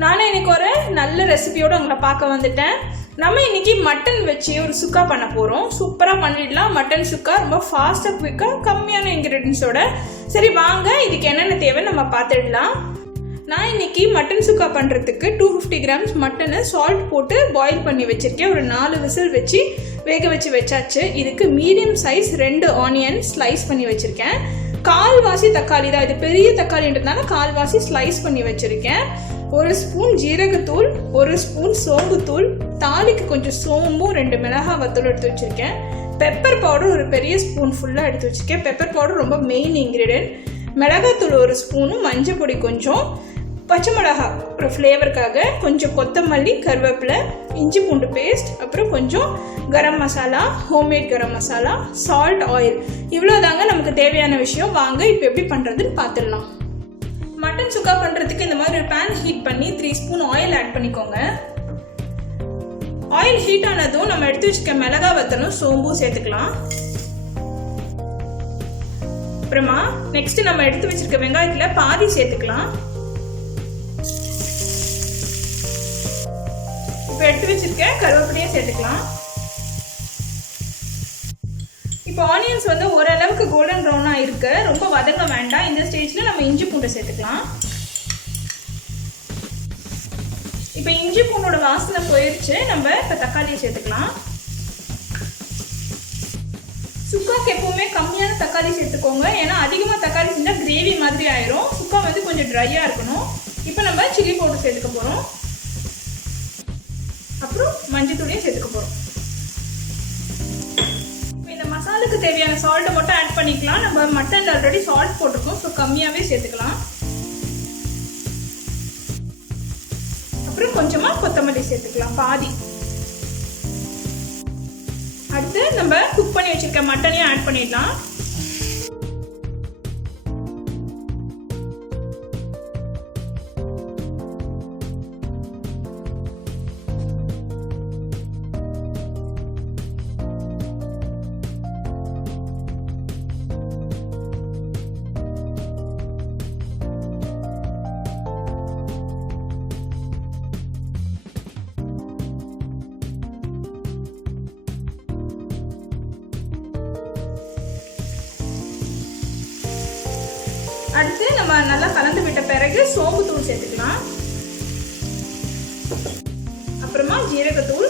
நானே இன்னைக்கு ஒரு நல்ல ரெசிபியோட உங்களை பார்க்க வந்துட்டேன். நம்ம இன்னைக்கு மட்டன் வச்சு ஒரு சுக்கா பண்ண போறோம். சூப்பரா பண்ணிடலாம். மட்டன் சுக்கா ரொம்ப ஃபாஸ்டா குயிக்கா கம்மியான இன்கிரிடியன்ஸோட. சரி வாங்க இதுக்கு என்னென்ன தேவை நம்ம பார்த்துடலாம். நான் இன்னைக்கு மட்டன் சுக்கா பண்ணுறதுக்கு 250 கிராம்ஸ் மட்டனை சால்ட் போட்டு பாயில் பண்ணி வச்சிருக்கேன். ஒரு 4 விசில் வச்சு வேக வச்சாச்சு. இதுக்கு மீடியம் சைஸ் 2 ஆனியன் ஸ்லைஸ் பண்ணி வச்சிருக்கேன். கால்வாசி தக்காளி தான், இது பெரிய தக்காளின்றதுனால கால்வாசி ஸ்லைஸ் பண்ணி வச்சிருக்கேன். 1 ஸ்பூன் ஜீரகத்தூள், 1 ஸ்பூன் சோம்புத்தூள், தாளிக்கு கொஞ்சம் சோம்பும் 2 மிளகாய் வத்தூள் எடுத்து வச்சிருக்கேன். பெப்பர் பவுடர் ஒரு பெரிய ஸ்பூன் ஃபுல்லாக எடுத்து வச்சிருக்கேன். பெப்பர் பவுடர் ரொம்ப மெயின் இன்க்ரீடியன்ட். மிளகாத்தூள் 1 ஸ்பூனும், மஞ்சள் பொடி கொஞ்சம், பச்சை மிளகாய் ஒரு ஃப்ளேவருக்காக கொஞ்சம், கொத்தமல்லி, கருவேப்பிலை, இஞ்சி பூண்டு பேஸ்ட், அப்புறம் கொஞ்சம் garam masala, homemade garam masala, salt, oil. இவ்வளோதாங்க நமக்கு தேவையான விஷயம். வாங்க இப்போ எப்படி பண்ணுறதுன்னு பார்த்துடலாம். மட்டன் சுக்கா பண்ணுறதுக்கு இந்த மாதிரி ஒரு பேன் ஹீட் பண்ணி 3 ஸ்பூன் ஆயில் ஆட் பண்ணிக்கோங்க. ஆயில் ஹீட் ஆனதும் நம்ம எடுத்து வச்சுக்க மிளகாய் வத்தலும் சோம்பும் சேர்த்துக்கலாம். அப்புறமா நெக்ஸ்ட் நம்ம எடுத்து வச்சிருக்க வெங்காயத்துல பாதி சேர்த்துக்கலாம். இப்போ எடுத்து வச்சிருக்க கருவேப்பிலையும் சேர்த்துக்கலாம். இப்போ ஆனியன்ஸ் வந்து ஓரளவுக்கு கோல்டன் ப்ரௌனா இருக்கு, ரொம்ப வதங்க வேண்டாம். இந்த ஸ்டேஜ்ல நம்ம இஞ்சி பூண்டை சேர்த்துக்கலாம். இப்போ இஞ்சி பூண்டோட வாசனை போயிருச்சு. நம்ம இப்போ தக்காளியை சேர்த்துக்கலாம். சுக்காக்கு எப்பவுமே கம்மியான தக்காளி சேர்த்துக்கோங்க, ஏன்னா அதிகமாக தக்காளி செஞ்சால் கிரேவி மாதிரி ஆயிரும். சுக்கா வந்து கொஞ்சம் ட்ரையாக இருக்கணும். இப்போ நம்ம சில்லி பவுடர் சேர்த்துக்க போகிறோம். அப்புறம் மஞ்சள் தூளையும் சேர்த்துக்க போகிறோம். இந்த மசாலுக்கு தேவையான சால்ட்டை மட்டும் ஆட் பண்ணிக்கலாம். நம்ம மட்டன் ஆல்ரெடி சால்ட் போட்டிருக்கோம், ஸோ கம்மியாகவே சேர்த்துக்கலாம். அப்புறம் கொஞ்சமாக கொத்தமல்லி சேர்த்துக்கலாம், பாதி. அடுத்து நம்ம குக் பண்ணி வச்சிருக்க மட்டனையும் ஆட் பண்ணிடலாம். அடுத்து நம்ம நல்லா கலந்து விட்ட பிறகு சோம்பு தூள் சேர்த்துக்கலாம். அப்புறமா ஜீரகத்தூள்,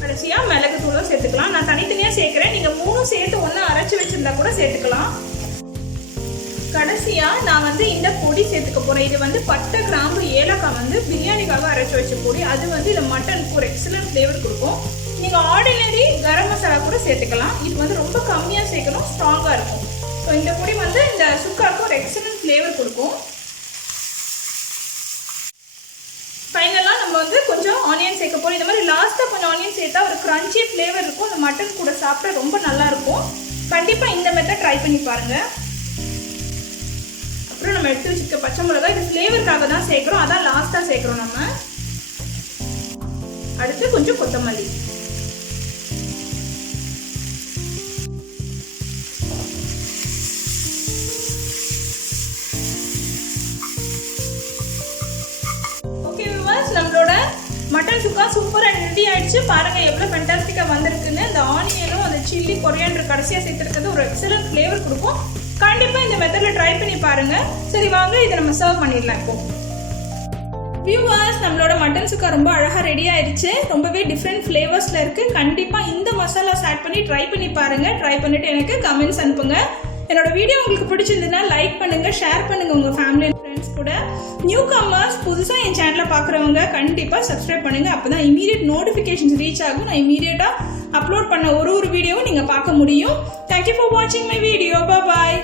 கடைசியா மிளகு தூளும் சேர்த்துக்கலாம். நான் தனித்தனியா சேர்க்கிறேன், நீங்க 3 சேர்த்து ஒண்ணு அரைச்சு வச்சிருந்தா கூட சேர்த்துக்கலாம். கடைசியா நான் வந்து இந்த பொடி சேர்த்துக்க போறேன். இது வந்து பட்டை, கிராம்பு, ஏலக்காய் வந்து பிரியாணிக்காக அரைச்சு வச்ச பொடி. அது வந்து இந்த மட்டனுக்கு ஒரு எக்ஸலன்ட் ஃப்ளேவர் கொடுக்கும். நீங்க ஆர்டினரி கரம் மசாலா கூட சேர்த்துக்கலாம். இது வந்து ரொம்ப கம்மியா சேர்க்கணும், ஸ்ட்ராங்கா இருக்கும். இந்த பொடி வந்து இந்த சுக்காக்கு ஒரு எக்ஸலன்ட் ஃப்ளேவர் கொடுக்கும். ஃபைனலா நம்ம வந்து கொஞ்சம் ஆனியன் சேர்க்க போறோம். இந்த மாதிரி லாஸ்டா கொஞ்சம் ஆனியன் சேர்த்தா ஒரு கிரன்ச்சி ஃப்ளேவர் இருக்கும். அந்த மட்டன் கூட சாப்பிட்டா ரொம்ப நல்லா இருக்கும். கண்டிப்பா இந்த மெத்தட் ட்ரை பண்ணி பாருங்க. அப்புறம் நம்ம எடுத்து வச்சிருக்க பச்சை மிளகாய், இது ஃப்ளேவருக்காக தான் சேர்க்கிறோம், அதான் லாஸ்டா சேர்க்கிறோம் நம்ம. அடுத்து கொஞ்சம் கொத்தமல்லி. நம்மளோட மட்டன் சுக்கா சூப்பரா ரெடி ஆயிடுச்சு. பாருங்க எவ்வளவு ஃபேண்டாஸ்டிக்கா வந்திருக்குன்னு. இந்த ஆனியனும் அந்த சில்லி, கொரியாண்டர் கடைசியா சேர்த்துருக்கிறது ஒரு எக்ஸலன்ட் ஃப்ளேவர் கொடுக்கும். கண்டிப்பா இந்த மெத்தட்ல ட்ரை பண்ணி பாருங்க. சரி வாங்க இதை நம்ம சர்வ் பண்ணிடலாம். இப்போ வியூவர்ஸ், நம்மளோட மட்டன் சுக்கா ரொம்ப அழகா ரெடி ஆயிடுச்சு. ரொம்பவே டிஃப்ரெண்ட் ஃப்ளேவர்ஸ்ல இருக்கு. கண்டிப்பா இந்த மசாலாஸ் ஆட் பண்ணி ட்ரை பண்ணி பாருங்க. ட்ரை பண்ணிட்டு எனக்கு கமெண்ட்ஸ் அனுப்புங்க. என்னோட வீடியோ உங்களுக்கு பிடிச்சிருந்ததுன்னா லைக் பண்ணுங்க, ஷேர் பண்ணுங்க உங்க ஃபேமிலி அண்ட் ஃப்ரெண்ட்ஸ் கூட. நியூ கமர்ஸ் புதுசா என் சேனலை பாக்குறவங்க கண்டிப்பா சப்ஸ்கிரைப் பண்ணுங்க. அப்பதான் இமீடியட் நோட்டிபிகேஷன்ஸ் ரீச் ஆகும். நான் இமீடியட்டா அப்லோட் பண்ண ஒரு வீடியோவும் நீங்க பார்க்க முடியும். தேங்க்யூ ஃபார் வாட்சிங் மை வீடியோ. பாய்.